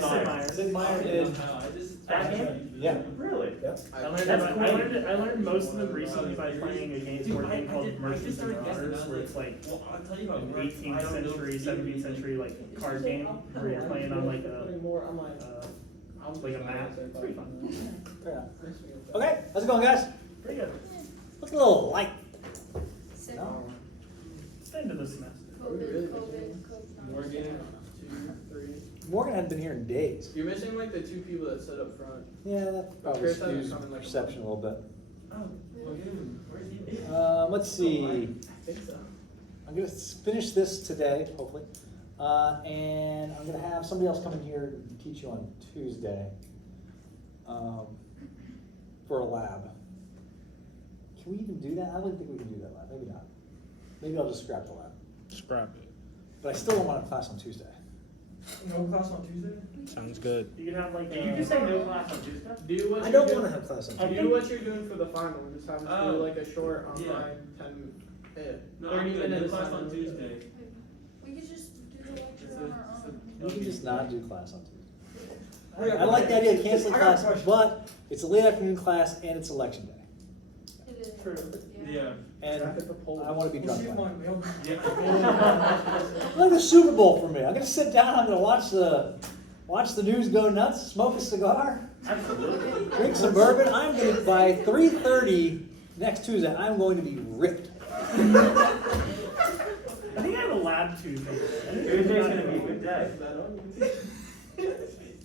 Sid Meier. Sid Meier did. That game? Yeah. Really? Yep. I learned most of them recently by playing a game called Merchants and Marauders, where it's like an 18th century, 17th century like card game where you're playing on like a map. It's pretty fun. Yeah. Okay, how's it going, guys? Pretty good. Looks a little light. Sick. No? It's the end of the semester. COVID. Morgan, 2, 3. Morgan hadn't been here in days. You're missing like the 2 people that sit up front. Yeah, that probably Chris hasn't skews come in, like, a perception a little bit. Oh, where's he? Let's see. I think so. I'm gonna finish this today, hopefully, and I'm gonna have somebody else come in here and teach you on Tuesday for a lab. Can we even do that? I don't think we can do that lab. Maybe not. Maybe I'll just scrap the lab. Scrap it. But I still don't want a class on Tuesday. No class on Tuesday? Sounds good. You can have like. Did you just say no class on Tuesday? Do what I you're don't doing. want to have class on Tuesday. Do what you're doing for the final. Just have them Oh. do like a short Yeah. online 10, No, 30 I'm good. No minutes class on Tuesday. We could just do the lecture It's on our own. We can just not do class on Tuesday. Okay. I like the idea of canceling I got a class, question. but it's a late afternoon class and it's election day. It is. True. Yeah. And Back at the poll. I want to be drunk. by then. Yeah. Like the Super Bowl for me. I'm gonna sit down. I'm gonna watch the news go nuts. Smoke a cigar. Absolutely. Drink some bourbon. I'm gonna by 3:30 next Tuesday. I'm going to be ripped. I think I have a lab Tuesday. Tuesday's gonna be a good day.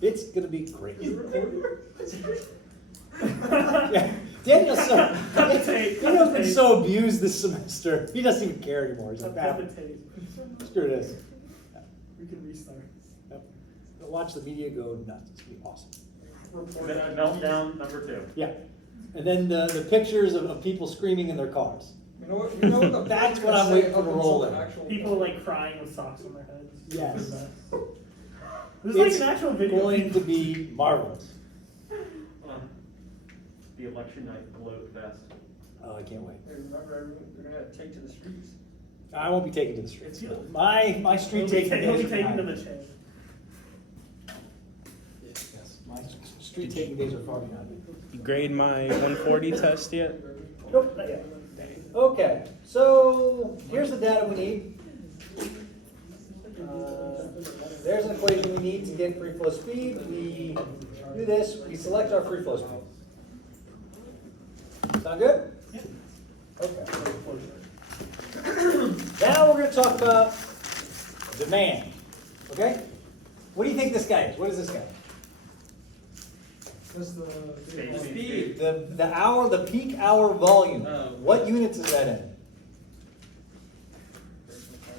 It's gonna be great. Yeah. Daniel's Daniel's been so abused this semester. He doesn't even care anymore. He's like, Have ah, a tape. screw this. We can restart. Yep. Watch the media go nuts. It's gonna be awesome. Meltdown number 2. Yeah. And then the pictures of people screaming in their cars. You know what the That's what I'm waiting for to roll in. People like crying with socks on their heads. Yes. This is like It's an actual video. going to be marvelous. The election night gloat fest. Oh, I can't wait. Remember, we're gonna take to the streets. I won't be taken to the streets. My street He'll taking be days are taken to behind. the chain. Yes, my street taking days are far behind me. You grade my 140 test yet? Nope, not yet. Okay, so here's the data we need. There's an equation we need to get free flow speed. We do this, we select our free flow speed. Sound good? Okay. Now we're going to talk about demand. Okay? What do you think this guy is? What is this guy? Speed. The peak hour volume. What units is that in?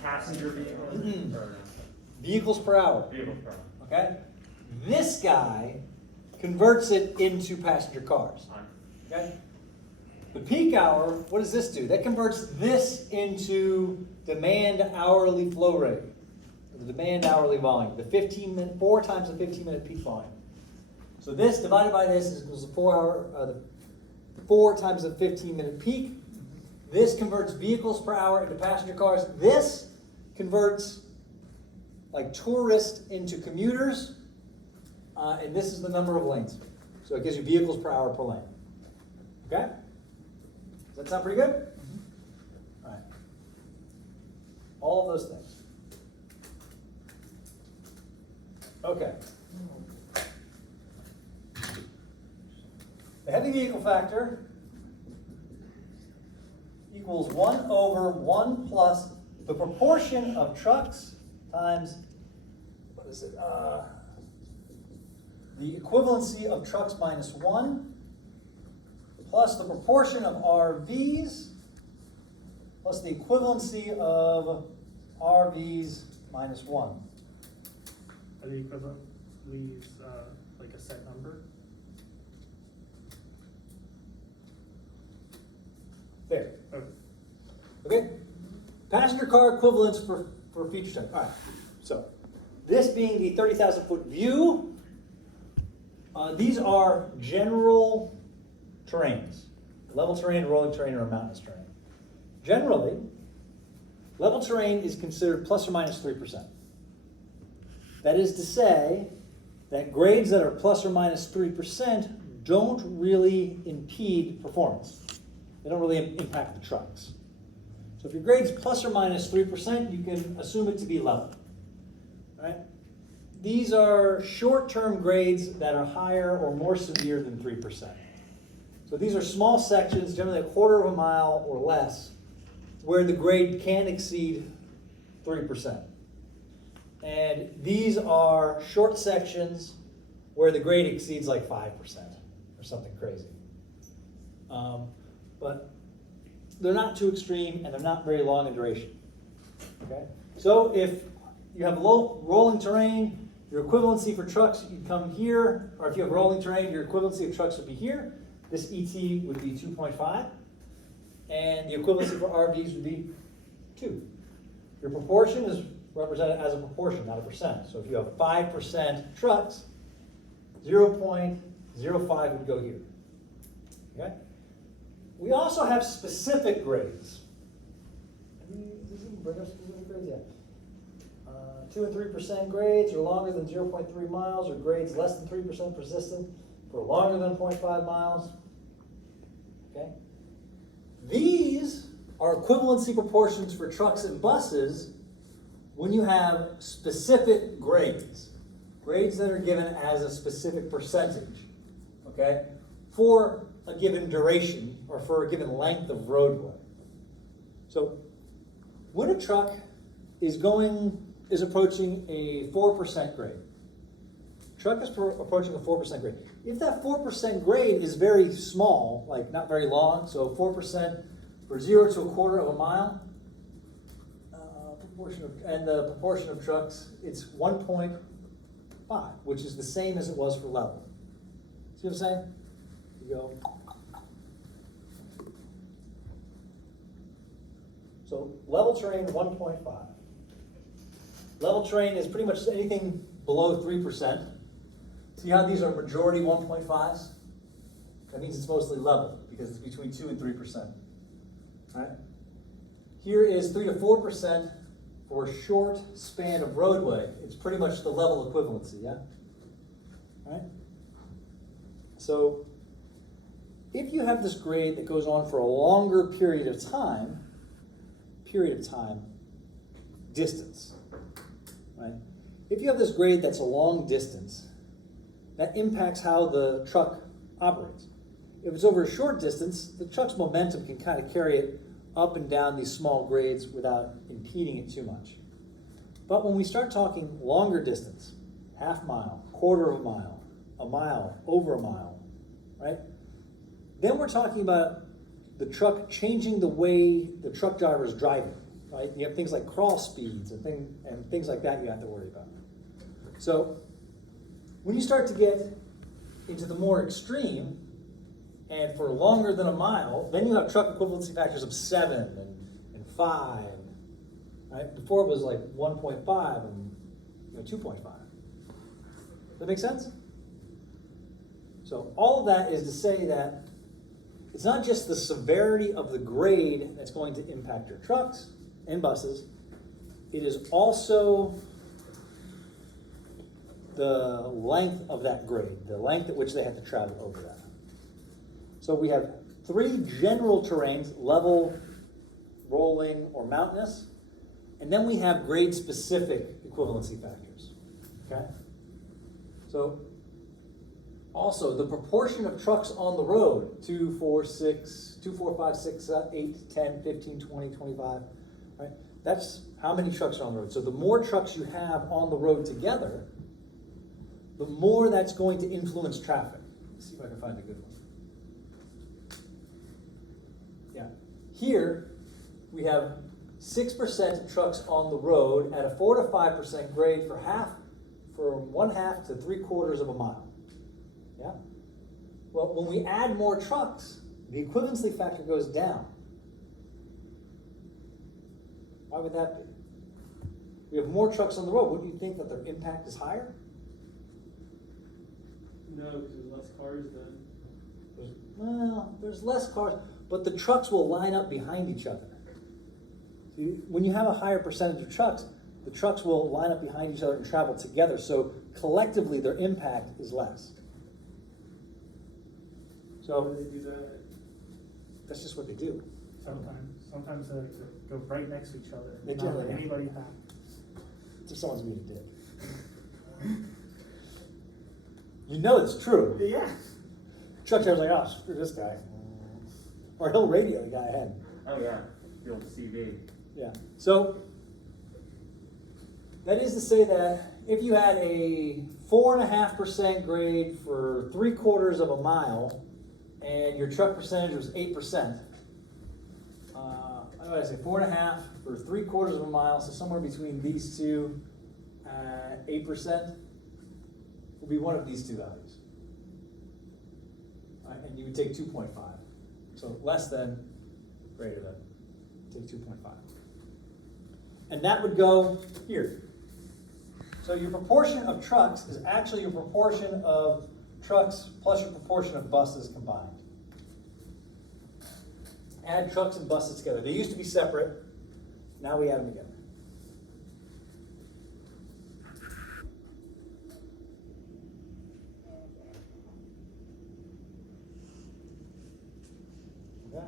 Passenger vehicle. Vehicles per hour. Vehicle per hour. Okay? This guy converts it into passenger cars. Okay? The peak hour, what does this do? That converts this into demand hourly flow rate. The demand hourly volume. The 15-minute, 4 times the 15-minute peak volume. So this divided by this is equals to 4 times the 15-minute peak. This converts vehicles per hour into passenger cars. This converts like tourists into commuters. And this is the number of lanes. So it gives you vehicles per hour per lane. Okay? Does that sound pretty good? All right. All of those things. Okay. The heavy vehicle factor equals 1 over 1 plus the proportion of trucks times, what is it? The equivalency of trucks minus 1 plus the proportion of RVs plus the equivalency of RVs minus 1. Are the equivalent leaves like a set number? There. Okay. Okay? Passenger car equivalents for future stuff. All right. So, this being the 30,000 foot view, these are general terrains. Level terrain, rolling terrain, or a mountainous terrain. Generally, level terrain is considered plus or minus 3%. That is to say, that grades that are plus or minus 3% don't really impede performance. They don't really impact the trucks. So if your grade's plus or minus 3%, you can assume it to be level. Right? These are short-term grades that are higher or more severe than 3%. So these are small sections, generally a quarter of a mile or less, where the grade can exceed 3%. And these are short sections where the grade exceeds like 5% or something crazy. But they're not too extreme and they're not very long in duration. Okay? So if you have low rolling terrain, your equivalency for trucks, you'd come here, or if you have rolling terrain, your equivalency of trucks would be here. This ET would be 2.5, and the equivalency for RVs would be 2. Your proportion is represented as a proportion, not a percent. So if you have 5% trucks, 0.05 would go here. Okay? We also have specific grades. Does it bring us specific grades? Yeah. 2 and 3% grades are longer than 0.3 miles, or grades less than 3% persistent for longer than 0.5 miles. Okay? These are equivalency proportions for trucks and buses when you have specific grades. Grades that are given as a specific percentage, okay, for a given duration or for a given length of roadway. So when a truck is approaching a 4% grade, truck is approaching a 4% grade. If that 4% grade is very small, like not very long, so 4% for 0 to a quarter of a mile, and the proportion of trucks, it's 1.5, which is the same as it was for level. See what I'm saying? You go. So level terrain 1.5. Level terrain is pretty much anything below 3%. See how these are majority 1.5s? That means it's mostly level because it's between 2 and 3%. Right? Here is 3 to 4% for a short span of roadway. It's pretty much the level equivalency, yeah? Right? So if you have this grade that goes on for a longer period of time, distance, right? If you have this grade that's a long distance, that impacts how the truck operates. If it's over a short distance, the truck's momentum can kind of carry it up and down these small grades without impeding it too much. But when we start talking longer distance, half mile, quarter of a mile, over a mile, right? Then we're talking about the truck changing the way the truck driver is driving, right? You have things like crawl speeds and things like that you have to worry about. So when you start to get into the more extreme, and for longer than a mile, then you have truck equivalency factors of 7 and 5. Right? Before it was like 1.5 and 2.5. Does that make sense? So all of that is to say that it's not just the severity of the grade that's going to impact your trucks and buses. It is also the length of that grade, the length at which they have to travel over that. So we have 3 general terrains, level, rolling, or mountainous, and then we have grade-specific equivalency factors, okay? So also, the proportion of trucks on the road, 2, 4, 5, 6, 8, 10, 15, 20, 25, right? That's how many trucks are on the road. So the more trucks you have on the road together, the more that's going to influence traffic. Let's see if I can find a good one. Yeah. Here, we have 6% of trucks on the road at a 4 to 5% grade for 1/2 to 3/4 of a mile. Yeah? Well, when we add more trucks, the equivalency factor goes down. Why would that be? We have more trucks on the road. Wouldn't you think that their impact is higher? No, because there's less cars then. There's less cars, but the trucks will line up behind each other. When you have a higher percentage of trucks, the trucks will line up behind each other and travel together, so collectively their impact is less. How do So they do that? that's just what they do. Sometimes they go right next to each other. They Not generally let do. anybody pass. If someone's being a dick. You know it's true. Yeah. Truck driver's like, oh, screw this guy. Or he'll radio the guy ahead. Oh, yeah, the old CV. Yeah. So that is to say that if you had a 4.5% grade for 3/4 of a mile, and your truck percentage was 8%, I say 4.5 for 3/4 of a mile, so somewhere between these two, 8% will be one of these two values. All right, and you would take 2.5. So less than, greater than, take 2.5. And that would go here. So your proportion of trucks is actually your proportion of trucks plus your proportion of buses combined. Add trucks and buses together. They used to be separate. Now we add them together. Okay.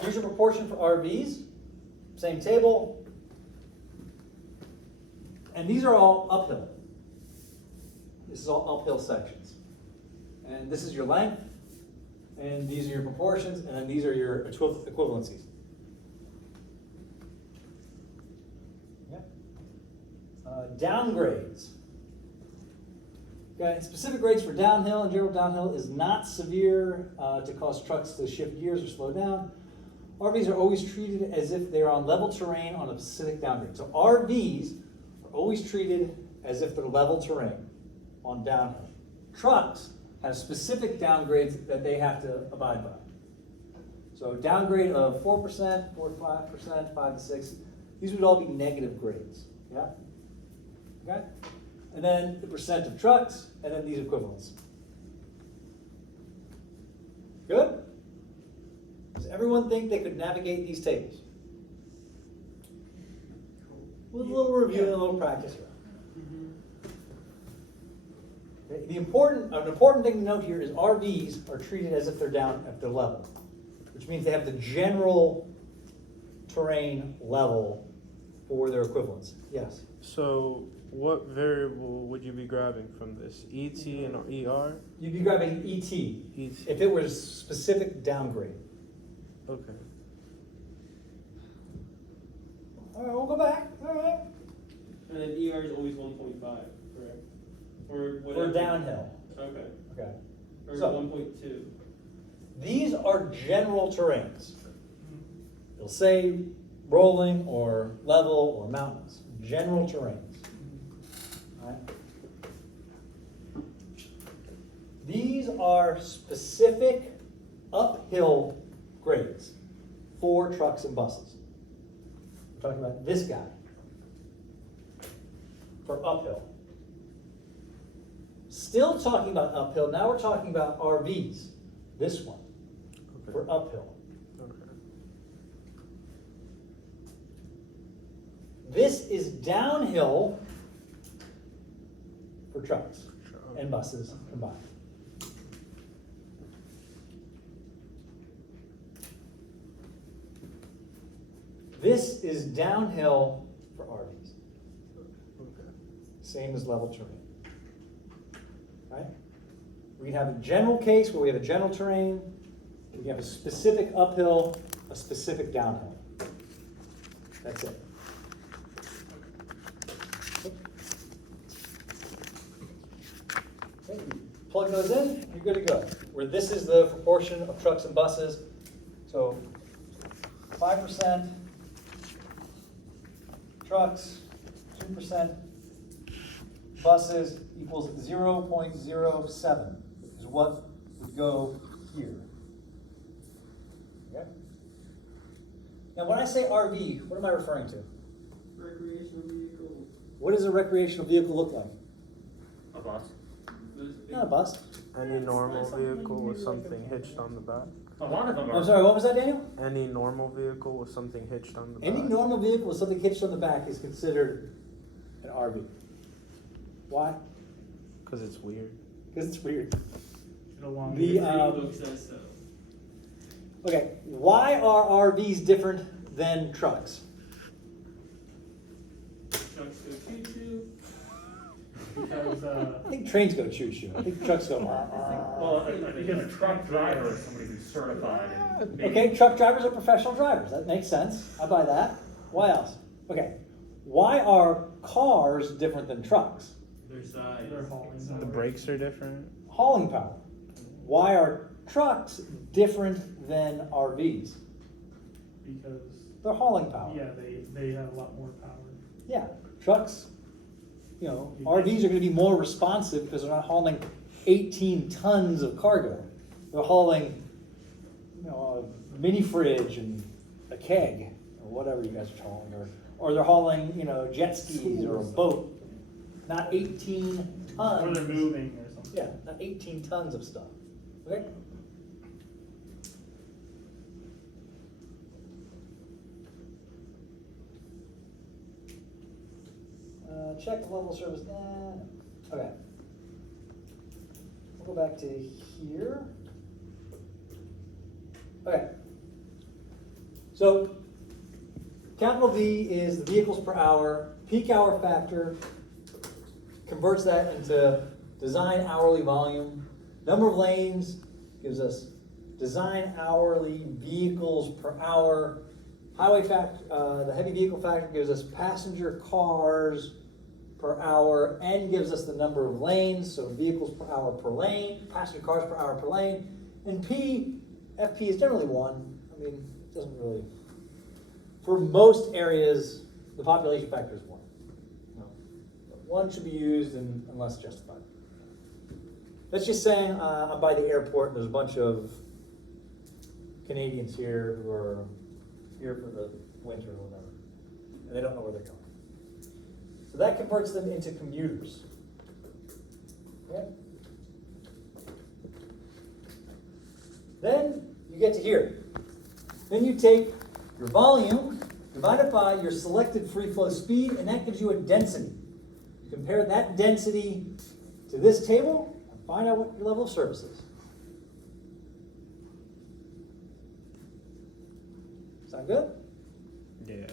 Here's your proportion for RVs. Same table. And these are all uphill. This is all uphill sections. And this is your length. And these are your proportions. And then these are your equivalencies. Yep. Downgrades. Okay, specific grades for downhill. In general, downhill is not severe to cause trucks to shift gears or slow down. RVs are always treated as if they're on level terrain on a specific downgrade. So RVs are always treated as if they're level terrain on downhill. Trucks have specific downgrades that they have to abide by. So downgrade of 4%, 4 to 5%, 5 to 6, these would all be negative grades. Yeah? Okay? And then the percent of trucks, and then these equivalents. Good? Does everyone think they could navigate these tables? With a little review and a little practice here. Okay, an important thing to note here is RVs are treated as if they're down at their level, which means they have the general terrain level for their equivalents. Yes? So what variable would you be grabbing from this? ET and ER? You'd be grabbing ET ET. if it was specific downgrade. Okay. All right, we'll go back. All right. And then ER is always 1.5, correct? Or whatever. We're downhill. Okay. Okay. Or So- 1.2. These are general terrains. It'll say rolling or level or mountains. General terrains. All right. These are specific uphill grades for trucks and buses. We're talking about this guy for uphill. Still talking about uphill. Now we're talking about RVs. This one for uphill. Okay. This is downhill for trucks and buses combined. This is downhill for RVs. Okay. Same as level terrain. Right? We can have a general case where we have a general terrain. We can have a specific uphill, a specific downhill. That's it. Okay, you plug those in, you're good to go. Where this is the proportion of trucks and buses. So 5% trucks, 2% buses equals 0.07 is what would go here. Okay? Now when I say RV, what am I referring to? Recreational vehicle. What does a recreational vehicle look like? A bus. Not a bus. Any normal vehicle with something hitched on the back? A lot of them are. I'm sorry, what was that, Daniel? Any normal vehicle with something hitched on the back. Any normal vehicle with something hitched on the back is considered an RV. Why? Because it's weird. Because it's weird. Along The, with Green book says so. Okay, why are RVs different than trucks? Trucks go choo-choo. because I think trains go choo-choo. I think trucks go. Well, because a truck driver is somebody who's certified and. Okay, truck drivers are professional drivers. That makes sense. I buy that. Why else? Okay, why are cars different than trucks? Their size. they're hauling. The brakes are different. Hauling power. Why are trucks different than RVs? Because They're hauling power. yeah, they have a lot more power. Yeah, trucks, you know, RVs are gonna be more responsive because they're not hauling 18 tons of cargo. They're hauling, you know, a mini fridge and a keg, or whatever you guys are hauling, or they're hauling, you know, jet skis or a boat. Not 18 Or tons. they're moving or something. Yeah, not 18 tons of stuff, okay? Check the level of service, no. Okay. We'll go back to here. Okay. So, capital V is the vehicles per hour, peak hour factor, converts that into design hourly volume. Number of lanes gives us design hourly vehicles per hour. Highway the heavy vehicle factor gives us passenger cars per hour and gives us the number of lanes, so vehicles per hour per lane, passenger cars per hour per lane. And FP is generally 1. I mean, it doesn't really, for most areas, the population factor is 1. No. One should be used unless justified. That's just saying I'm by the airport and there's a bunch of Canadians here who are here for the winter or whatever, and they don't know where they're going. So that converts them into commuters. Okay? Then you get to here. Then you take your volume, divide it by your selected free flow speed, and that gives you a density. You compare that density to this table and find out what your level of service is. Sound good? Yeah.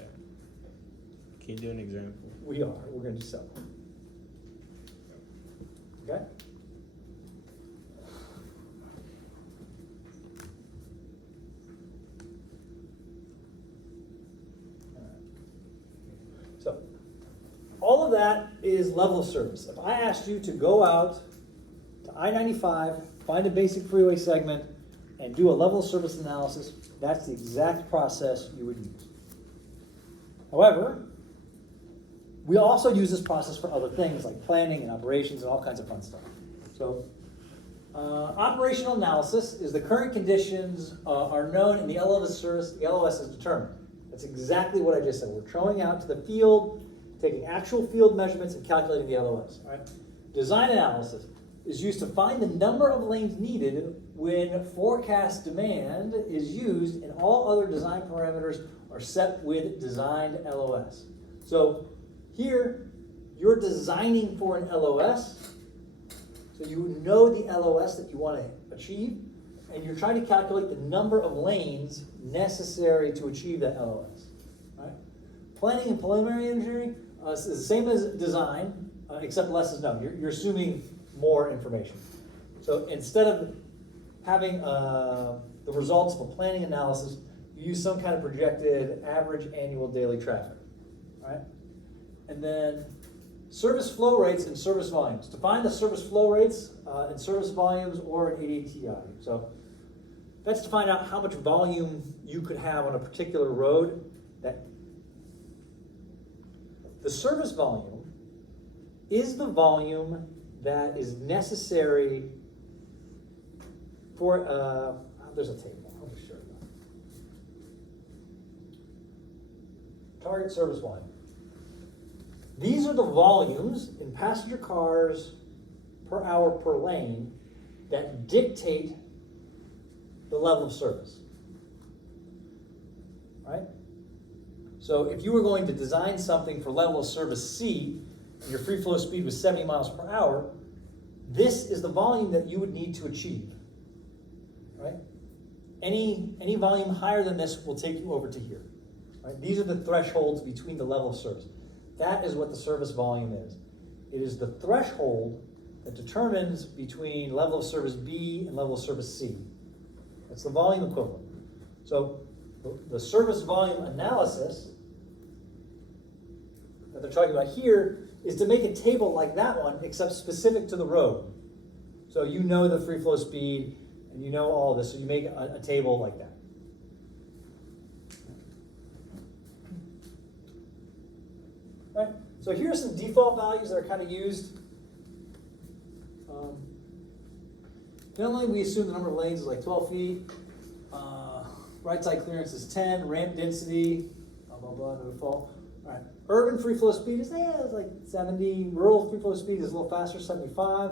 Can you do an example? We are. We're going to do several. Okay? So, all of that is level of service. If I asked you to go out to I-95, find a basic freeway segment, and do a level of service analysis, that's the exact process you would use. However, we also use this process for other things like planning and operations and all kinds of fun stuff. So, operational analysis is the current conditions are known and the LOS service, the LOS is determined. That's exactly what I just said. We're showing out to the field, taking actual field measurements and calculating the LOS. All right? Design analysis is used to find the number of lanes needed when forecast demand is used and all other design parameters are set with designed LOS. So here, you're designing for an LOS, so you know the LOS that you want to achieve, and you're trying to calculate the number of lanes necessary to achieve that LOS. Right? Planning and preliminary engineering is the same as design, except less is known. You're assuming more information. So instead of having the results of a planning analysis, you use some kind of projected average annual daily traffic. Right? And then service flow rates and service volumes. Define the service flow rates and service volumes or an ADTI. So that's to find out how much volume you could have on a particular road. The service volume is the volume that is necessary for, there's a table, I'll just show you. Target service volume. These are the volumes in passenger cars per hour per lane that dictate the level of service. Right? So if you were going to design something for level of service C, and your free flow speed was 70 miles per hour, this is the volume that you would need to achieve. Right? Any volume higher than this will take you over to here. Right? These are the thresholds between the level of service. That is what the service volume is. It is the threshold that determines between level of service B and level of service C. That's the volume equivalent. So the service volume analysis that they're talking about here is to make a table like that one, except specific to the road. So you know the free flow speed, and you know all of this, so you make a table like that. Right? So here are some default values that are kind of used. Generally, we assume the number of lanes is like 12 feet. Right side clearance is 10. Ramp density, blah, blah, blah, no default. All right. Urban free flow speed is like 70. Rural free flow speed is a little faster, 75.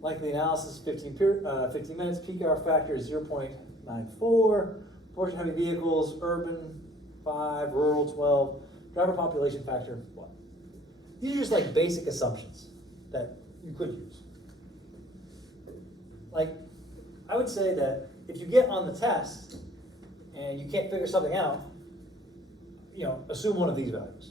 Likely analysis, 15 minutes. Peak hour factor is 0.94. Portion heavy vehicles, urban, 5. Rural, 12. Driver population factor, 1. These are just like basic assumptions that you could use. Like, I would say that if you get on the test and you can't figure something out, assume one of these values.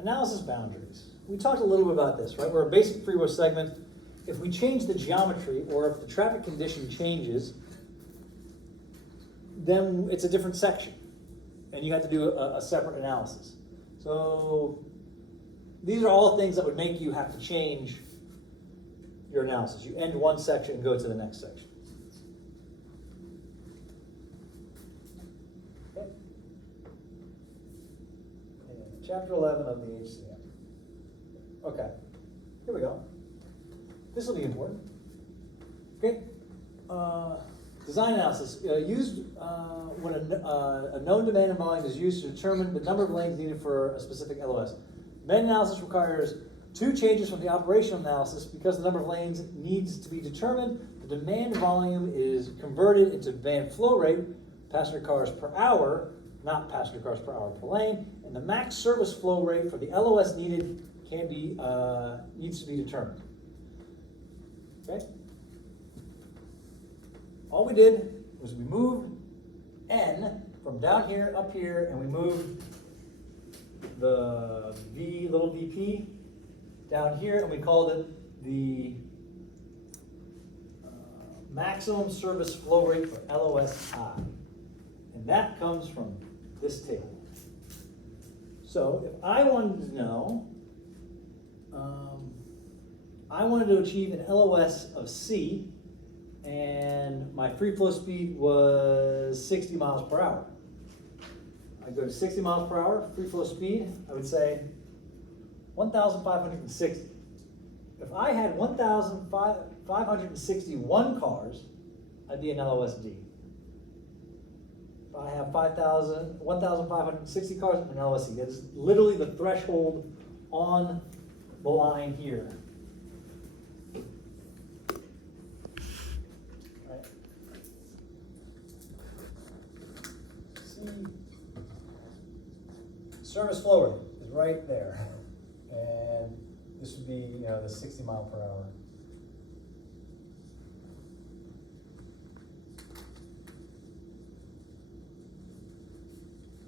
Analysis boundaries. We talked a little bit about this, right? We're a basic freeway segment. If we change the geometry or if the traffic condition changes, then it's a different section. And you have to do a separate analysis. So these are all things that would make you have to change your analysis. You end one section and go to the next section. Okay. And chapter 11 of the HCM. Okay, here we go. This will be important. Okay. Design analysis. Used when a known demand and volume is used to determine the number of lanes needed for a specific LOS. Demand analysis requires 2 changes from the operational analysis because the number of lanes needs to be determined. The demand volume is converted into demand flow rate, passenger cars per hour, not passenger cars per hour per lane, and the max service flow rate for the LOS needed needs to be determined. Okay. All we did was we moved N from down here up here, and we moved the little VP down here, and we called it the maximum service flow rate for LOSI. And that comes from this table. So if I wanted to know, I wanted to achieve an LOS of C, and my free flow speed was 60 miles per hour. I'd go to 60 miles per hour, free flow speed, I would say 1,560. If I had 1,561 cars, I'd be an LOSD. If I have 1,560 cars, I'm an LOSC. That's literally the threshold on the line here. Right. See, service flow rate is right there, and this would be the 60 mile per hour.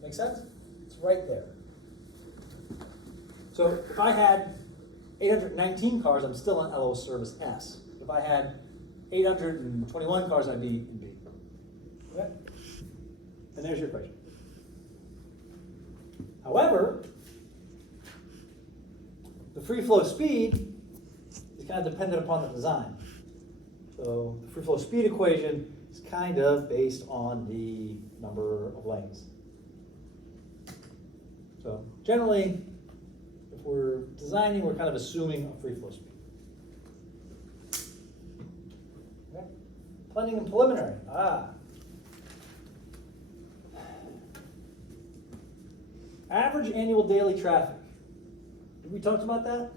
Make sense? It's right there. So if I had 819 cars, I'm still in LO service S. If I had 821 cars, I'd be in B. Okay? And there's your question. However, the free flow speed is kind of dependent upon the design. So the free flow speed equation is kind of based on the number of lanes. So generally, if we're designing, we're kind of assuming a free flow speed. Okay. Planning and preliminary. Average annual daily traffic. we talked about that?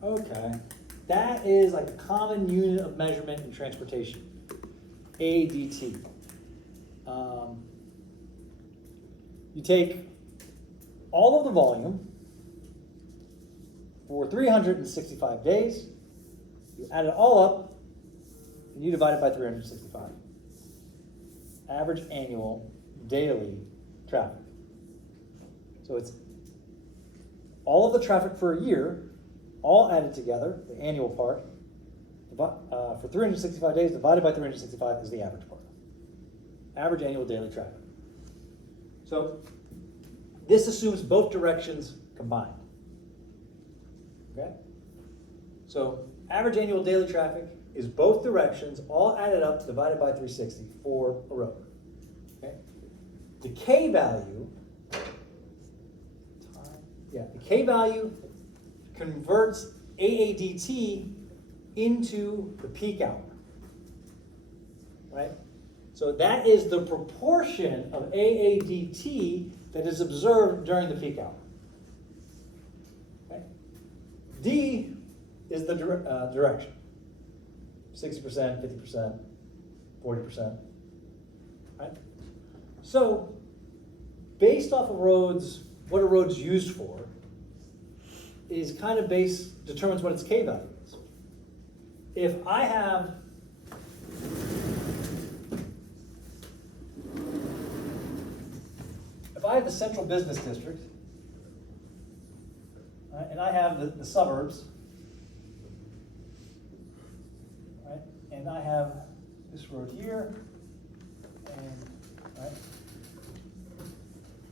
Okay, that is like a common unit of measurement in transportation, ADT. You take all of the volume for 365 days, you add it all up, and you divide it by 365. Average annual daily traffic. So it's all of the traffic for a year, all added together, the annual part, for 365 days divided by 365 is the average part. Average annual daily traffic. So this assumes both directions combined. Okay? So average annual daily traffic is both directions, all added up, divided by 360 for a road. Okay? The K value, the K value converts AADT into the peak hour. Right? So that is the proportion of AADT that is observed during the peak hour. Okay? D is the direction. 60%, 50%, 40%. Right? So, based off of roads, what a road's used for is kind of determines what its K value is. If I have the central business district, right, and I have the suburbs, right, and I have this road here, and right,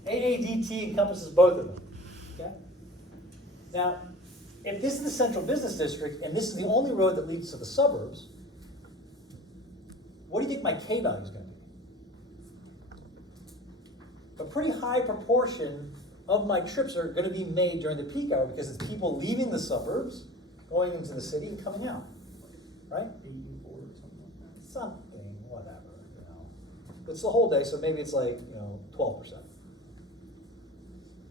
AADT encompasses both of them. Okay? Now, if this is the central business district and this is the only road that leads to the suburbs, what do you think my K value is going to be? A pretty high proportion of my trips are going to be made during the peak hour because it's people leaving the suburbs, going into the city, and coming out, right? 84 or something like that. Something, whatever, you know. It's the whole day, so maybe it's like, 12%,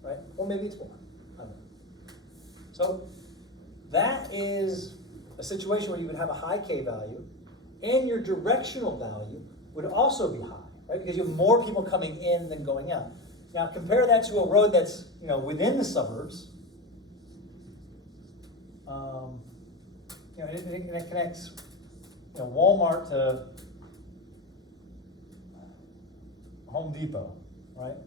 right? Or maybe it's more. I don't know. So that is a situation where you would have a high K value, and your directional value would also be high. Right? Because you have more people coming in than going out. Now compare that to a road that's within the suburbs. And it connects Walmart to Home Depot, right?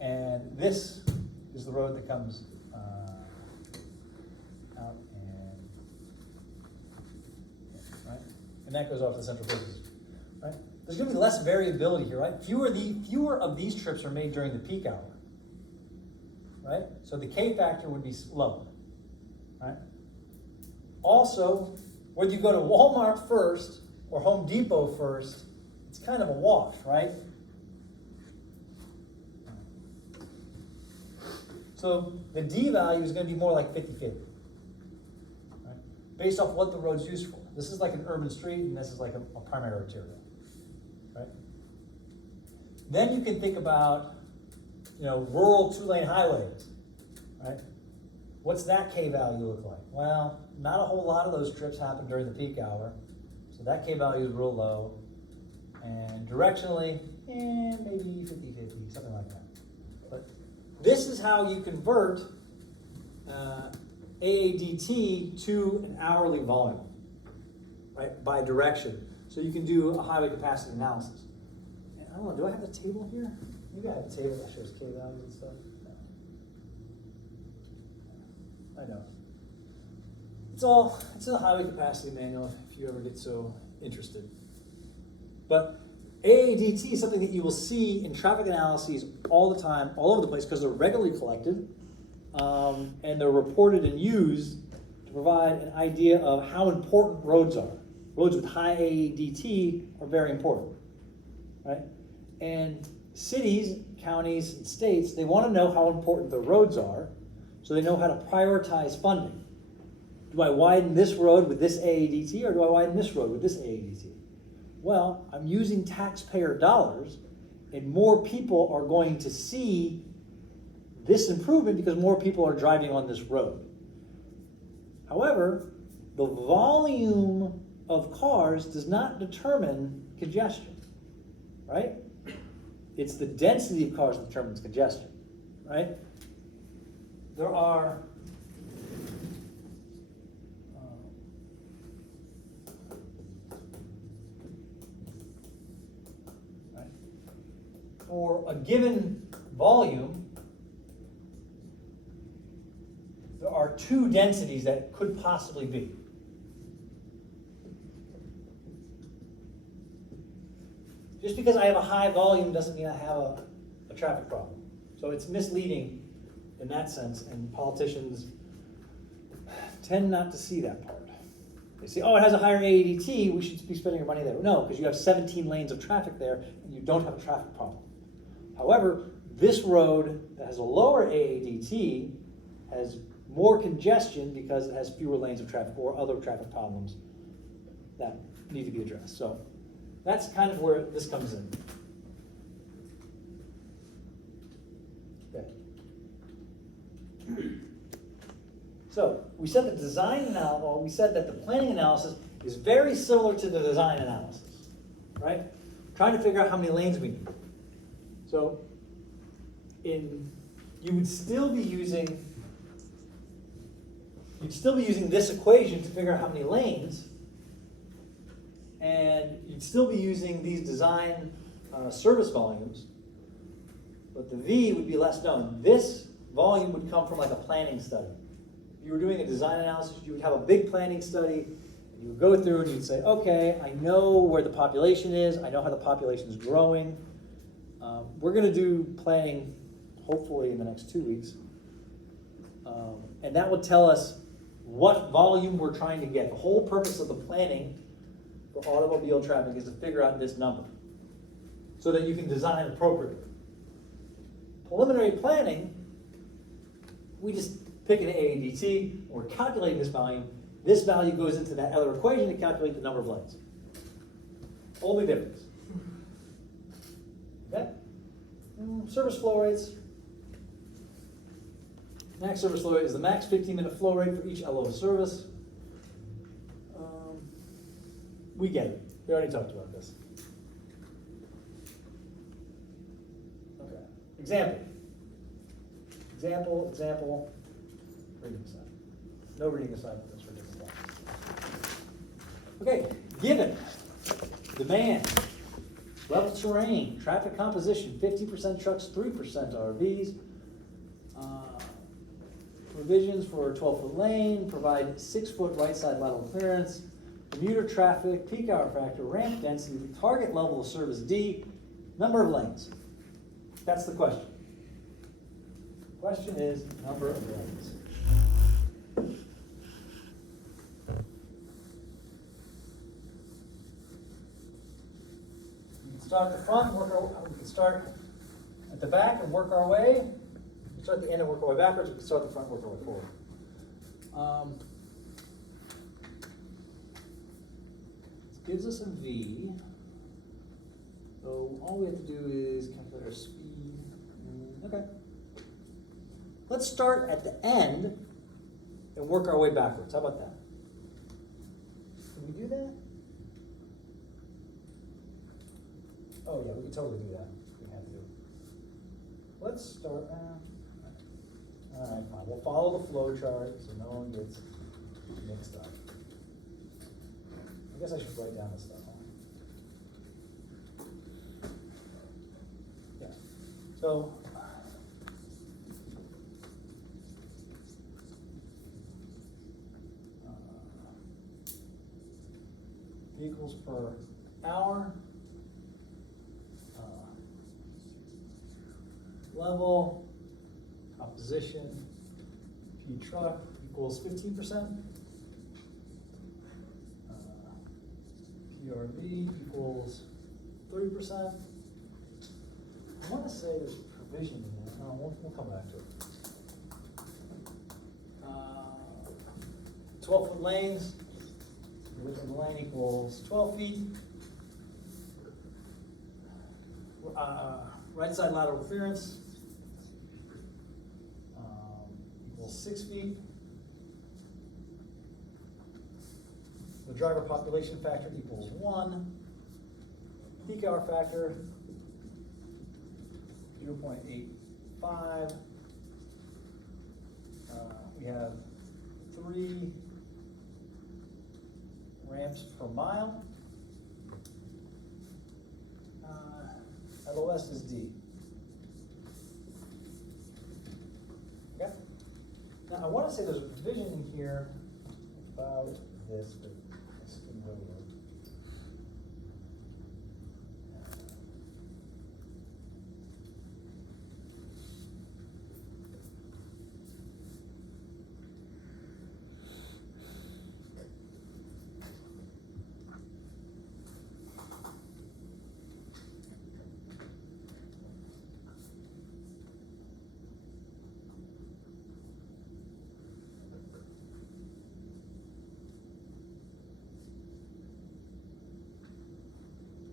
And this is the road that comes out and that goes off to the central business, right? There's going to be less variability here, right? Fewer of these trips are made during the peak hour, right? So the K factor would be lower, right? Also, whether you go to Walmart first or Home Depot first, it's kind of a wash, right? So the D value is going to be more like 50-50, right? Based off what the road's used for. This is like an urban street, and this is like a primary arterial, right? Then you can think about, rural two-lane highways, right? What's that K value look like? Well, not a whole lot of those trips happen during the peak hour, so that K value is real low. And directionally, maybe 50-50, something like that. But this is how you convert AADT to an hourly volume. Right, by direction. So you can do a highway capacity analysis. And I don't know, do I have the table here? Maybe I have a table that shows K values and stuff. No. I know. It's a highway capacity manual if you ever get so interested. But AADT is something that you will see in traffic analyses all the time, all over the place, because they're regularly collected and they're reported and used to provide an idea of how important roads are. Roads with high AADT are very important, right? And cities, counties, and states, they want to know how important the roads are so they know how to prioritize funding. Do I widen this road with this AADT or do I widen this road with this AADT? Well, I'm using taxpayer dollars And more people are going to see this improvement because more people are driving on this road. However, the volume of cars does not determine congestion, right? It's the density of cars that determines congestion, right? There are right? For a given volume, there are two densities that could possibly be. Just because I have a high volume doesn't mean I have a traffic problem. So it's misleading in that sense, and politicians tend not to see that part. They say, oh, it has a higher AADT, we should be spending our money there. No, because you have 17 lanes of traffic there, and you don't have a traffic problem. However, this road that has a lower AADT has more congestion because it has fewer lanes of traffic or other traffic problems that need to be addressed. So that's kind of where this comes in. Okay. So we said that we said that the planning analysis is very similar to the design analysis, right? Trying to figure out how many lanes we need. So you would still be using this equation to figure out how many lanes, and you'd still be using these design service volumes, but the V would be less known. This volume would come from like a planning study. If you were doing a design analysis, you would have a big planning study, and you would go through and you'd say, okay, I know where the population is, I know how the population is growing. We're going to do planning hopefully in the next 2 weeks. And that would tell us what volume we're trying to get. The whole purpose of the planning for automobile traffic is to figure out this number so that you can design appropriately. Preliminary planning, we just pick an AADT, we're calculating this volume. This value goes into that other equation to calculate the number of lanes. Only difference. Okay? Service flow rates. Max service flow rate is the max 15-minute flow rate for each LO of service. We get it. We already talked about this. Okay. Example. Reading aside. No reading aside for this for different ones. Okay. Given demand, level terrain, traffic composition, 50% trucks, 3% RVs. Provisions for a 12-foot lane, provide 6-foot right side lateral clearance, commuter traffic, peak hour factor, ramp density, target level of service D, number of lanes. That's the question. Question is number of lanes. We can start at the front, we can start at the back and work our way. We can start at the end and work our way backwards. We can start at the front and work our way forward. Gives us a V. So all we have to do is calculate our speed. Okay. Let's start at the end and work our way backwards. How about that? Can we do that? Oh yeah, we can totally do that. We have to. Let's start. All right, fine. We'll follow the flow chart so no one gets mixed up. I guess I should write down this stuff. Yeah. So vehicles per hour, level, composition, P truck equals 15%. PRV equals 3%. I want to say there's a provision in there. No, we'll come back to it. 12-foot lanes. The width of the lane equals 12 feet. We're right side lateral clearance equals 6 feet. The driver population factor equals 1. Peak hour factor 0.85. We have 3 ramps per mile. LOS is D. Okay? Now I want to say there's a provision in here about this, but I skipped over it.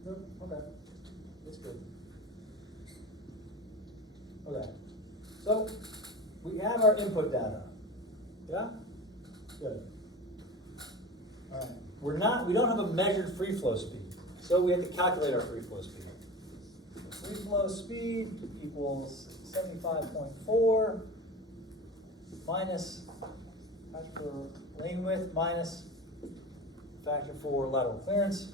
Nope, okay, it's good. Okay, so we have our input data, yeah? Good. All right, we don't have a measured free flow speed, so we have to calculate our free flow speed. Free flow speed equals 75.4 minus factor for lane width minus factor for lateral clearance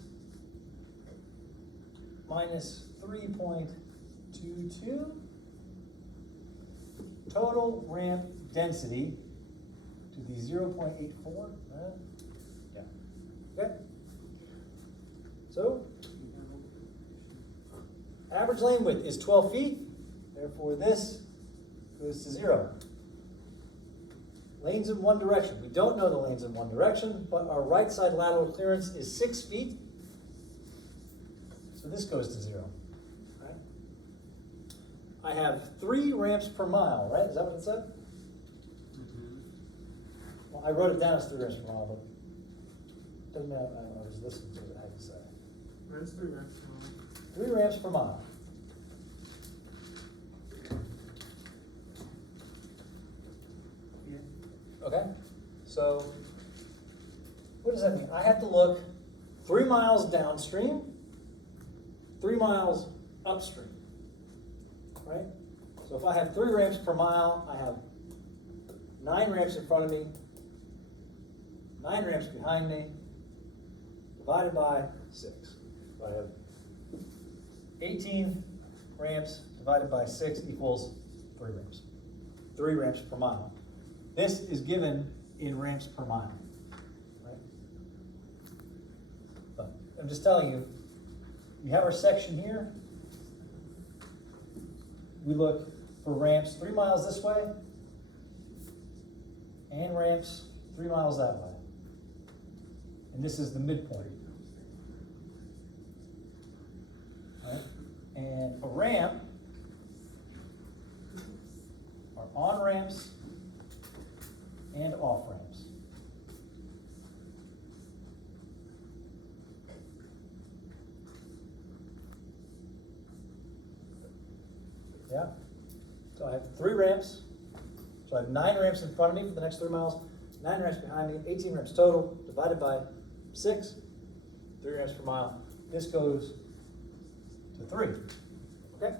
minus 3.22 total ramp density to the 0.84. Yeah. Okay. So average lane width is 12 feet. Therefore, this goes to 0. Lanes in one direction. We don't know the lanes in one direction, but our right side lateral clearance is 6 feet. So this goes to 0. Right? I have 3 ramps per mile, right? Is that what it said? Well, I wrote it down as 3 ramps per mile, but it doesn't matter. I was listening to what I had to say. Where's 3 ramps per mile? 3 ramps per mile. Okay, so what does that mean? I have to look 3 miles downstream, 3 miles upstream, right? So if I have 3 ramps per mile, I have 9 ramps in front of me, 9 ramps behind me, divided by 6. So I have 18 ramps divided by 6 equals 3 ramps. 3 ramps per mile. This is given in ramps per mile, right? But I'm just telling you, we have our section here. We look for ramps 3 miles this way and ramps 3 miles that way. And this is the midpoint. Right? And a ramp are on ramps and off ramps. Yeah. So I have 3 ramps. So I have 9 ramps in front of me for the next 3 miles, 9 ramps behind me, 18 ramps total, divided by 6, 3 ramps per mile. This goes to 3. Okay?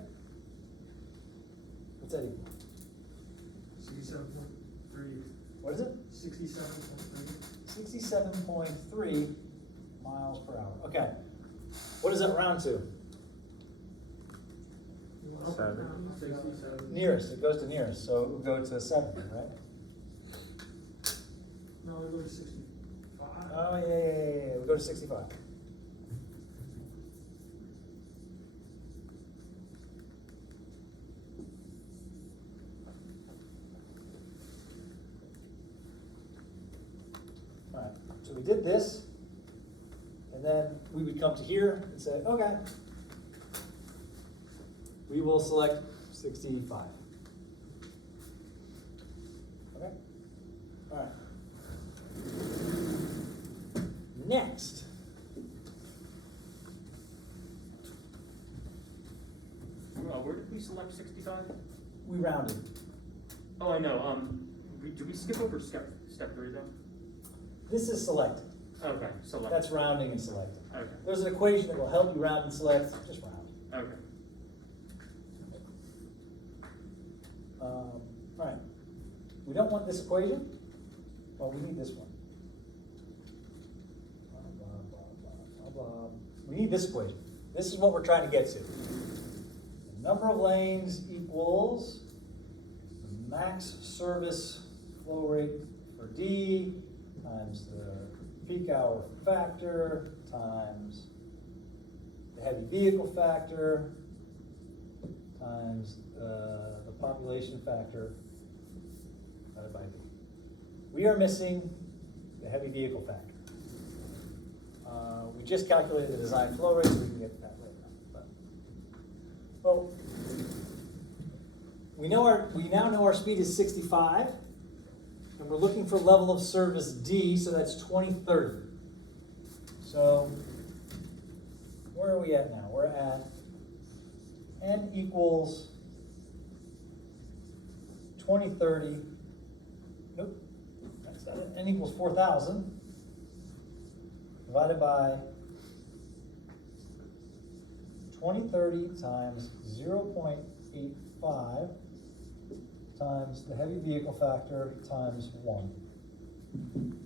What's that equal? 67.3. What is it? 67.3. 67.3 miles per hour. Okay. What does that round to? 7. 67. Nearest. It goes to nearest. So it would go to 7, right? No, we go to 65. Oh, yeah. We go to 65. All right. So we did this, and then we would come to here and say, okay, we will select 65. Okay? All right. Next, we select 65? We rounded. Oh, I know, did we skip over step 3 though? This is selected. Okay, select. That's rounding and selecting. Okay, There's an equation that will help you round and select, just round. okay. All right. We don't want this equation. Well, we need this one. Blah, blah, blah, blah, blah, blah. We need this equation. This is what we're trying to get to. The number of lanes equals the max service flow rate for D times the peak hour factor times the heavy vehicle factor times the population factor divided by B. We are missing the heavy vehicle factor. We just calculated the design flow rate, so we can get that later. But, well, we now know our speed is 65, and we're looking for level of service D, so that's 2030. So, where are we at now? We're at N equals 2030. Nope, that's not it. N equals 4,000 divided by 2030 times 0.85 times the heavy vehicle factor times 1.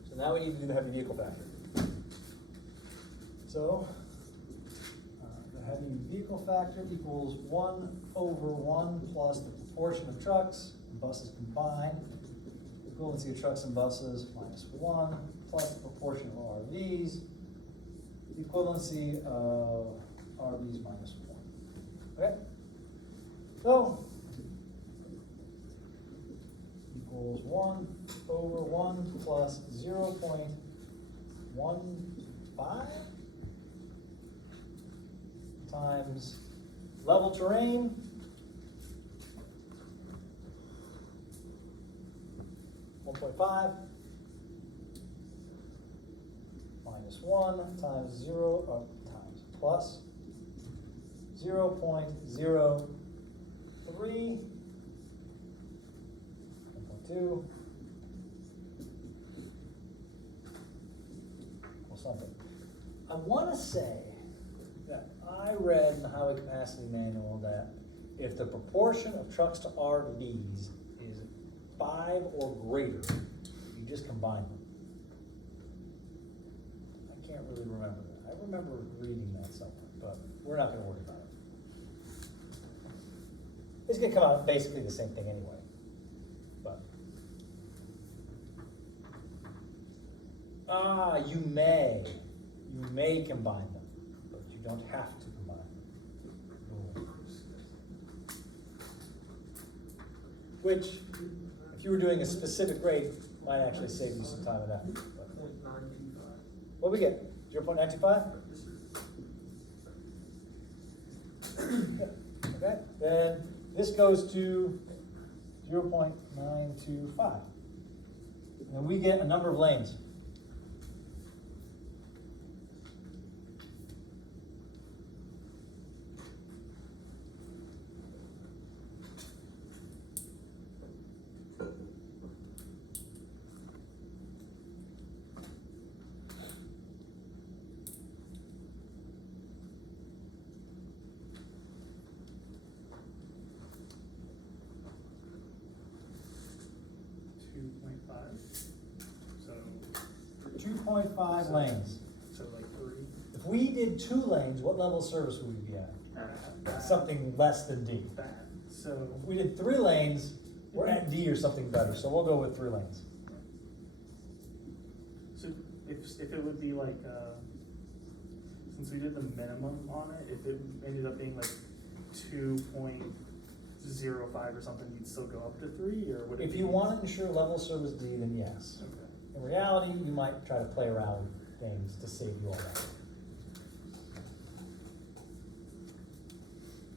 So now we need to do the heavy vehicle factor. So the heavy vehicle factor equals 1 over 1 plus the proportion of trucks and buses combined. Equivalency of trucks and buses minus 1 plus the proportion of RVs. The equivalency of RVs minus 1. Okay? So, equals 1 over 1 plus 0.15 times level terrain (1.5) minus 1 times 0 times plus 0.03 1.2 or something. I want to say that I read in the highway capacity manual that if the proportion of trucks to RVs is 5 or greater, you just combine them. I can't really remember that. I remember reading that somewhere, but we're not going to worry about it. It's going to come out basically the same thing anyway. But you may combine them, but you don't have to combine them. Which, if you were doing a specific rate, might actually save you some time and effort. But what do we get? 0.925? Okay, then this goes to 0.925. And we get a number of lanes. So 2.5 lanes. So like 3. If we did 2 lanes, what level of service would we be at? Something less than D. That. So If we did 3 lanes, we're at D or something better, so we'll go with 3 lanes. So if it would be like, since we did the minimum on it, if it ended up being like 2.05 or something, you'd still go up to 3, or would it? If you want to ensure level of service D, then yes. Okay. In reality, we might try to play around with things to save you all that.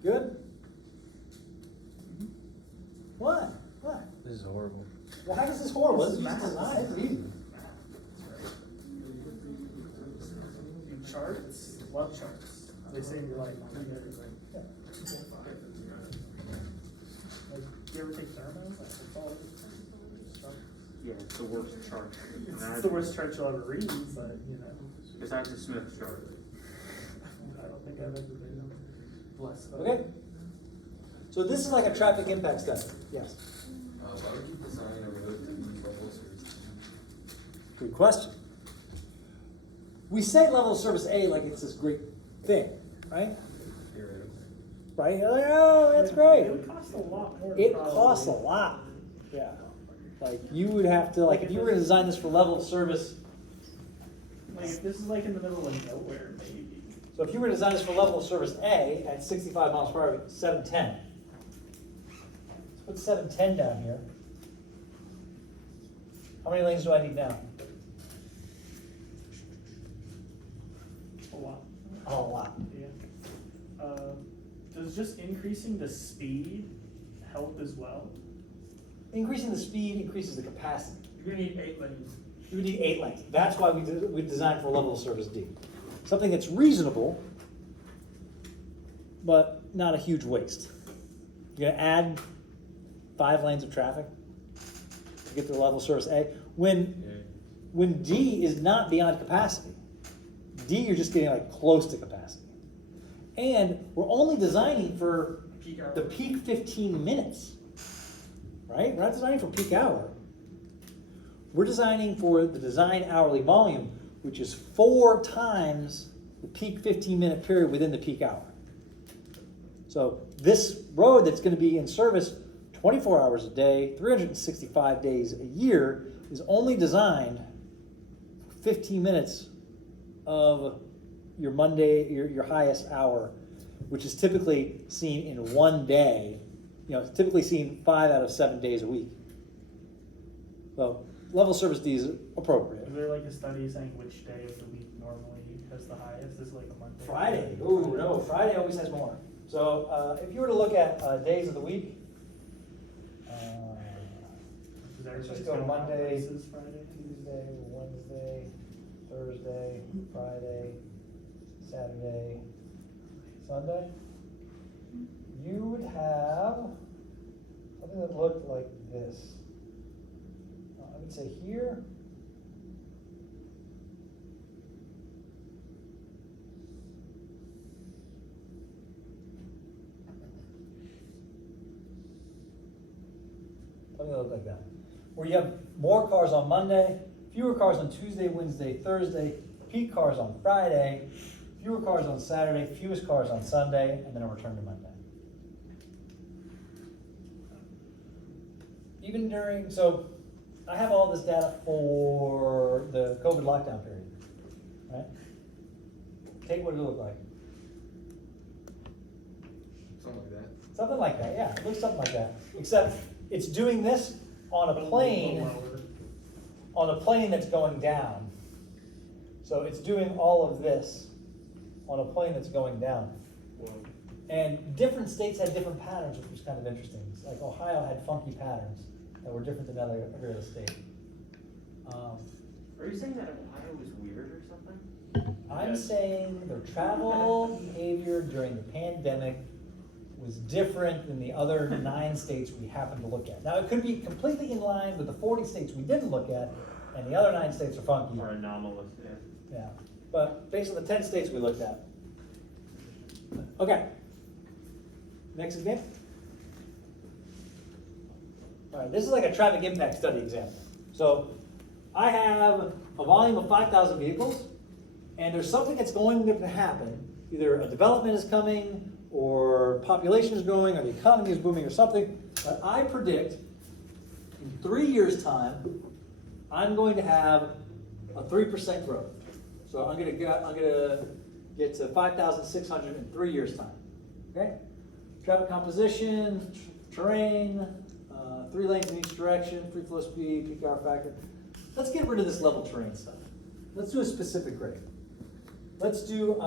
Good? What? What? This is horrible. Why is this horrible? This is Math. just design. It's easy. You charts, love charts. They save your life on everything. you ever take thermo? That's all it is. Yeah, it's the worst chart. It's the worst chart you'll ever read, but, you know, Besides the Smith chart. I don't think I've ever been blessed. by Okay. it. So this is like a traffic impact study. Yes. Why would you design a road to be level service? Good question. We say level of service A like it's this great thing, right? Theoretically. Right? You're like, oh, that's It great. would cost a lot more. It probably. costs a lot. Yeah. Like you would have to, like if you were to design this for level of service, Like, if this is like in the middle of nowhere, maybe. so if you were to design this for level of service A at 65 miles per hour, 710. Let's put 710 down here. How many lanes do I need now? A lot. A lot. Yeah. Does just increasing the speed help as well? Increasing the speed increases the capacity. You're gonna need 8 lanes. You would need 8 lanes. That's why we designed for level of service D. Something that's reasonable, but not a huge waste. You're gonna add 5 lanes of traffic to get to the level of service A. When D is not beyond capacity, D you're just getting like close to capacity. And we're only designing for Peak hour. the peak 15 minutes, right? We're not designing for peak hour. We're designing for the design hourly volume, which is 4 times the peak 15-minute period within the peak hour. So this road that's going to be in service 24 hours a day, 365 days a year, is only designed for 15 minutes of your Monday, your highest hour, which is typically seen in one day. You know, it's typically seen 5 out of 7 days a week. So level of service D is appropriate. Is there like a study saying which day of the week normally has the highest? Is it like a Monday? Friday. Ooh, no, Friday always has more. So if you were to look at days of the week, Is everybody's just go going out Monday, places Friday? Tuesday, Wednesday, Thursday, Friday, Saturday, Sunday, you would have something that looked like this. I would say here. Something that looked like that. Where you have more cars on Monday, fewer cars on Tuesday, Wednesday, Thursday, peak cars on Friday, fewer cars on Saturday, fewest cars on Sunday, and then a return to Monday. Even during, so I have all this data for the COVID lockdown period, right? Take what it looked like. Something like that. Something like that, yeah, it looks something like that. Except it's doing this on a plane, that's going down. So it's doing all of this on a plane that's going down. And different states had different patterns, which was kind of interesting. It's like Ohio had funky patterns that were different than every other state. Are you saying that Ohio was weird or something? I'm saying their travel behavior during the pandemic was different than the other 9 states we happened to look at. Now, it could be completely in line with the 40 states we didn't look at, and the other 9 states are funky. Or anomalous, yeah. Yeah, but based on the 10 states we looked at. Okay. Next example. All right, this is like a traffic impact study example. So I have a volume of 5,000 vehicles, and there's something that's going to happen. Either a development is coming, or population is growing, or the economy is booming, or something. But I predict in 3 years' time, I'm going to have a 3% growth. So I'm gonna get to 5,600 in 3 years' time. Okay? Traffic composition, terrain, 3 lanes in each direction, free flow speed, peak hour factor. Let's get rid of this level terrain stuff. Let's do a specific grade. Let's do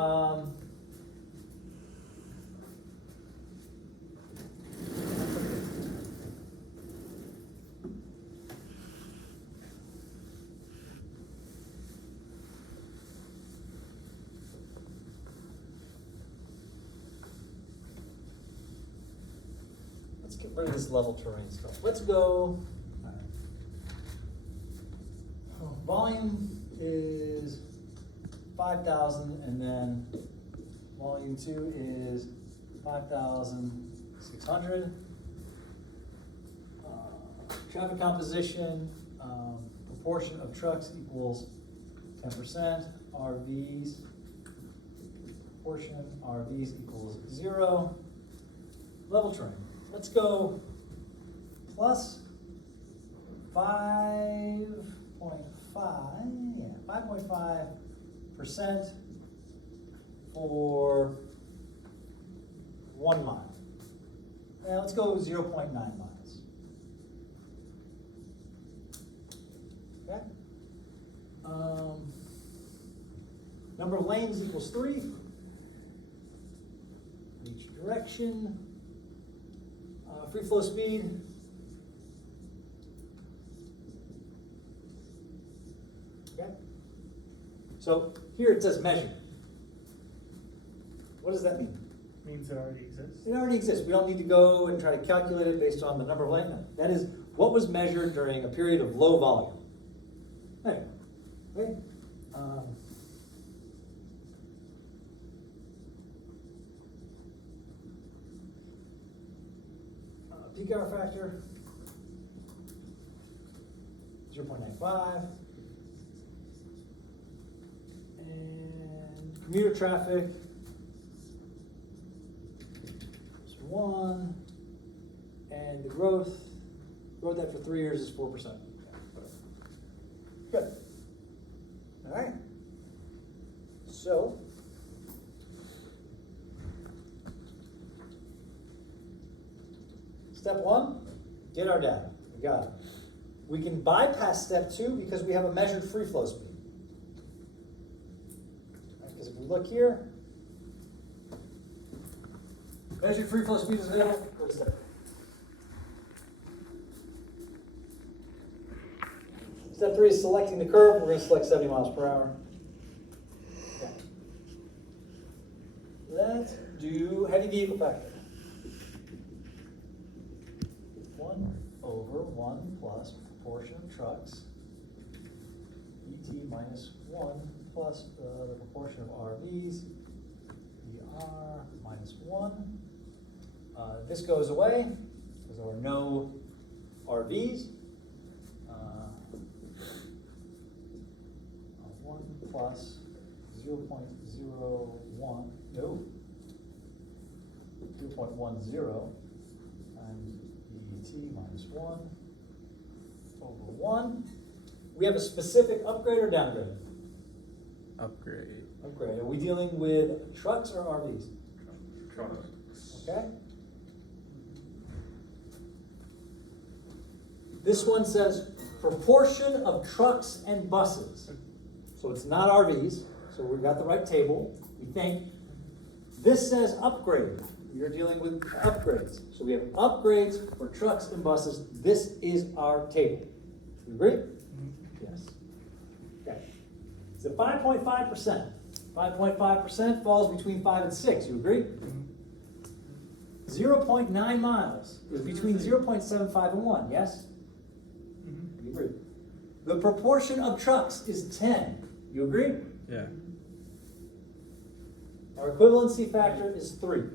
get rid of this level terrain stuff. Let's go. All right. Volume is 5,000, and then volume 2 is 5,600. Traffic composition, proportion of trucks equals 10%. RVs, proportion RVs equals 0. Level terrain. Let's go plus 5.5% for 1 mile. Now let's go 0.9 miles. Okay. Number of lanes equals 3. Each direction. Free flow speed. Okay. So here it says measure. What does that mean? Means it already exists. It already exists. We don't need to go and try to calculate it based on the number of lanes. No. That is what was measured during a period of low volume. Anyway, okay. Peak hour factor, 0.95. And commuter traffic is 1. And the growth after 3 years is 4%. Good. All right. So, step 1, get our data. We got it. We can bypass step 2 because we have a measured free flow speed. Because if we look here, measured free flow speed is available. Go to step. Step 3 is selecting the curve. We're going to select 70 miles per hour. Okay. Let's do heavy vehicle factor. 1/1 plus proportion of trucks, ET minus 1 plus the proportion of RVs, ER minus 1. This goes away because there are no RVs. 1 plus 0.01, no, 2.10 times ET minus 1 over 1. We have a specific upgrade or downgrade? Upgrade. Upgrade. Are we dealing with trucks or RVs? Trucks. Okay. This one says proportion of trucks and buses. So it's not RVs, so we've got the right table, we think. This says upgrade. You're dealing with upgrades. So we have upgrades for trucks and buses. This is our table. You agree? Yes. Okay. So 5.5%. 5.5% falls between 5 and 6. You agree? 0.9 miles is between 0.75 and 1. Yes? You agree? The proportion of trucks is 10. You agree? Yeah. Our equivalency factor is 3. Do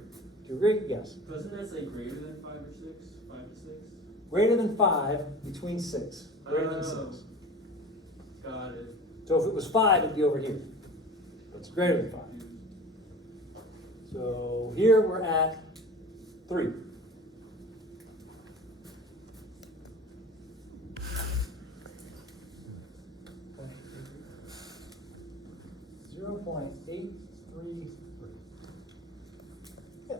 you agree? Yes. Doesn't that say greater than 5 or 6? 5 to 6? Greater than 5, between 6. Greater than 6. Got it. So if it was 5, it'd be over here. But it's greater than 5. So here we're at 3. .833. Yeah.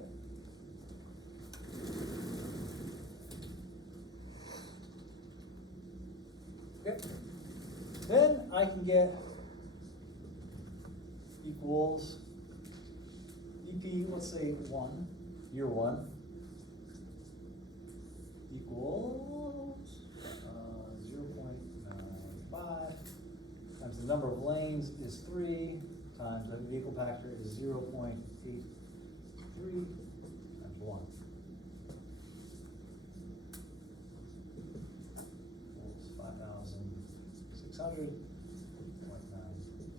Okay. Then I can get equals EP, let's say 1, year 1, equals 0.95 times the number of lanes is 3 times the vehicle factor is 0.83 times 1. 600,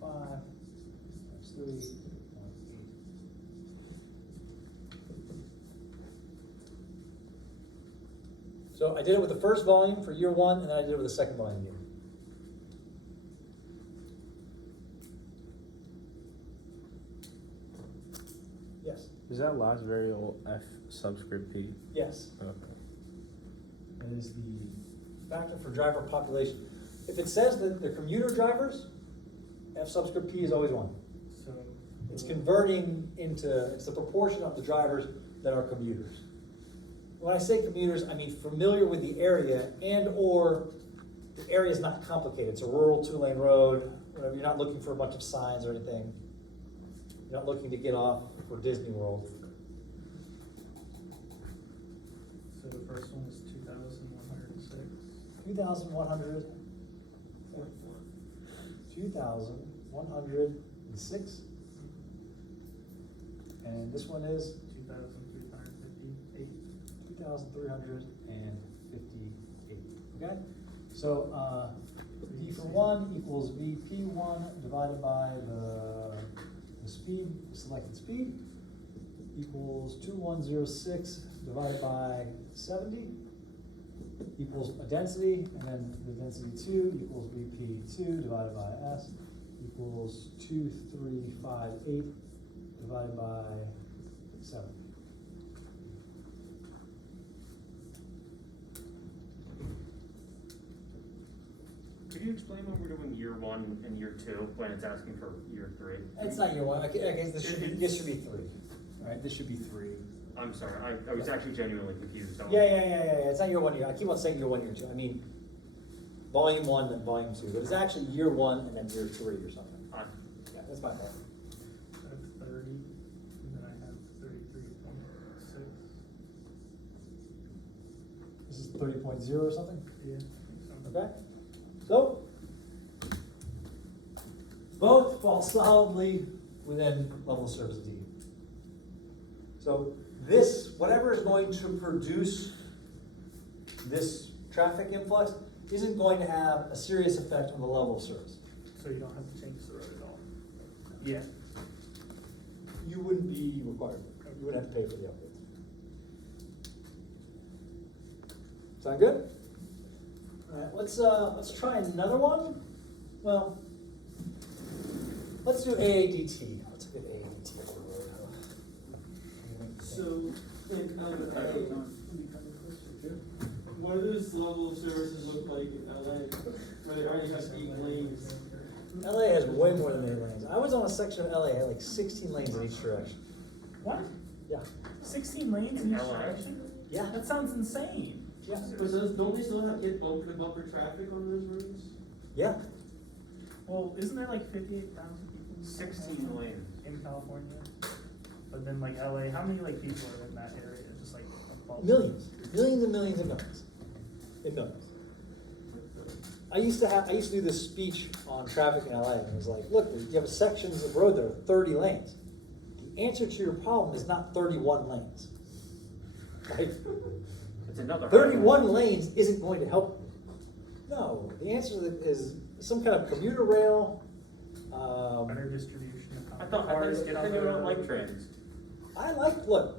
0.95 times 3, 0.8. So I did it with the first volume for year one, and then I did it with the second volume again. Yes, Is that last variable F subscript P? yes. Okay. That is the factor for driver population. If it says that they're commuter drivers, F subscript P is always 1. So. It's converting into, it's the proportion of the drivers that are commuters. When I say commuters, I mean familiar with the area and or the area is not complicated. It's a rural 2-lane road, whatever. You're not looking for a bunch of signs or anything. You're not looking to get off for Disney World. So the first one was 2,106. 2,100. 2,106. And this one is 2,358. 2,358. Okay? So V for 1 equals VP1 divided by the speed, selected speed, equals 2106 divided by 70, equals a density, and then the density 2 equals VP2 divided by S equals 2358 divided by 70. Could you explain what we're doing year 1 and year 2 when it's asking for year 3? It's not year one. I guess this should be 3. All right, this should be 3. I'm sorry, I was actually genuinely confused. Yeah. It's not year 1, year. I keep on saying year 1, year 2. I mean, volume 1 then volume 2, but it's actually year 1 and then year 3 or something. Yeah, that's my fault. That's 30, and then I have 33.6. This is 30.0 or something. Yeah. Okay. So both fall solidly within level of service D. So this, whatever is going to produce this traffic influx, isn't going to have a serious effect on the level of service. So you don't have to change the road at all? Yeah. You wouldn't be required, you wouldn't have to pay for the upgrade. Sound good? All right, let's try another one. Well, let's do AADT. Let's get AADT. So, in what do those level of services look like in LA, where they already have 8 lanes? LA has way more than 8 lanes. I was on a section of LA that had like 16 lanes in each direction. What? Yeah. 16 lanes in each LA? direction? Yeah. That sounds insane. Yeah. But don't they still have to get bumper to bumper traffic on those roads? Yeah. Well, isn't there like 58,000 people? 16 lanes. In California? But then like LA, how many like people are in that area? Just like a bulk? Millions. Millions and millions and millions. And millions. I used to do this speech on traffic in LA, and it was like, look, you have sections of road that are 30 lanes. The answer to your problem is not 31 lanes. Right? It's another 31 lanes isn't going to help you. No, the answer is some kind of commuter rail. Better distribution of I thought cars. you don't like trains. Look,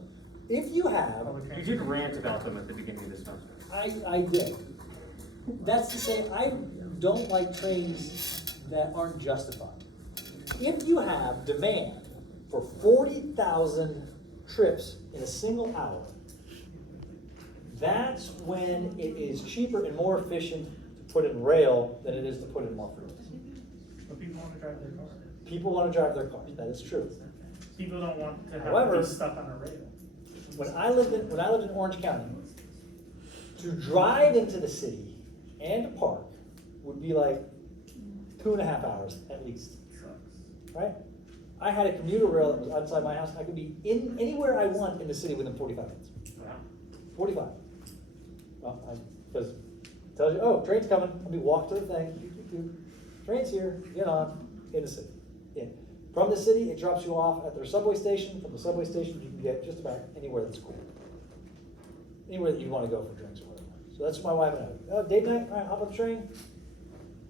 if you have, You did rant about them at the beginning of this semester. I did. That's to say, I don't like trains that aren't justified. If you have demand for 40,000 trips in a single hour, that's when it is cheaper and more efficient to put in rail than it is to put in more freeways. But people want to drive their car. People want to drive their cars, that is true. People don't want to have However, to be stuck on a rail. When I lived in Orange County, to drive into the city and to park would be like 2.5 hours at least, Sucks. right? I had a commuter rail that was outside my house. I could be in anywhere I want in the city within 45 minutes. Wow. 45. Well, because it tells you, oh, train's coming. Let me walk to the thing. Train's here. Get on. In the city. In. From the city, it drops you off at their subway station. From the subway station, you can get just about anywhere that's cool. Anywhere that you want to go for drinks or whatever. So that's what my wife and I. Oh, date night? All right, hop on the train.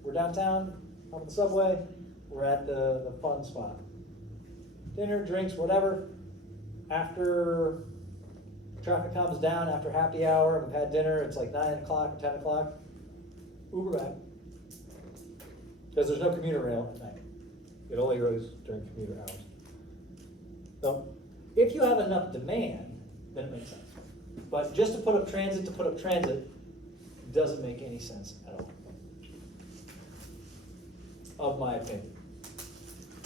we're downtown, on the subway, we're at the fun spot. Dinner, drinks, whatever. After traffic calms down, after happy hour, we've had dinner, it's like 9 o'clock or 10 o'clock, Uber back. Because there's no commuter rail at night. It only goes during commuter hours. So, if you have enough demand, then it makes sense. But just to put up transit doesn't make any sense at all. Of my opinion.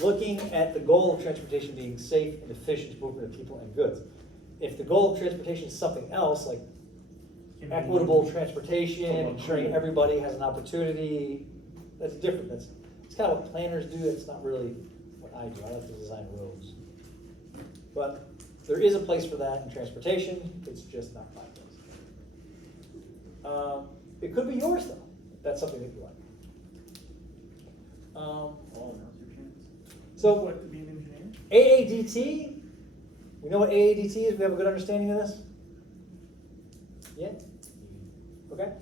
Looking at the goal of transportation being safe and efficient movement of people and goods. If the goal of transportation is something else, like equitable transportation, ensuring everybody has an opportunity, that's different. That's kind of what planners do. That's not really what I do. I like to design roads. But there is a place for that in transportation. It's just not my place. It could be yours though. If that's something that you like. Oh, now's your chance. So What, to be an engineer? AADT, we know what AADT is, we have a good understanding of this? Yeah? Okay.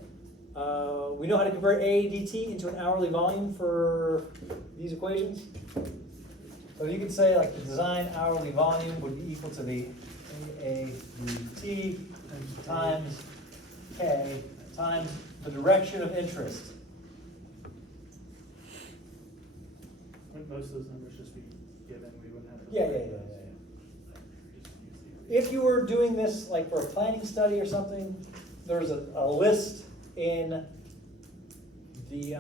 We know how to convert AADT into an hourly volume for these equations. So you could say like the design hourly volume would be equal to the AADT times K times the direction of interest. Wouldn't most of those numbers just be given, we wouldn't have to. Yeah. If you were doing this like for a planning study or something, there's a list in the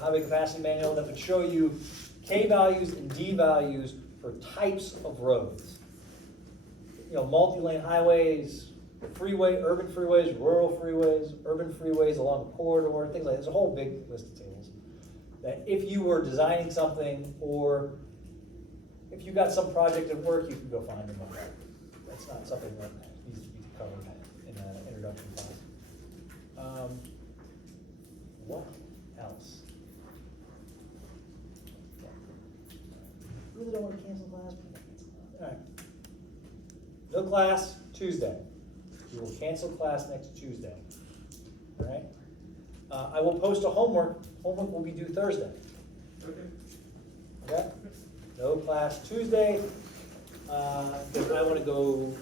highway capacity manual that would show you K values and D values for types of roads. You know, multi-lane highways, urban freeways, rural freeways, urban freeways along a corridor, things like that. There's a whole big list of tables. That if you were designing something or if you got some project at work, you can go find them. That's not something that needs to be covered in an introduction class. What else? Really don't want to cancel class. All right. No class Tuesday. We will cancel class next Tuesday. All right. I will post a homework. Homework will be due Thursday. Okay? No class Tuesday. Because I want to go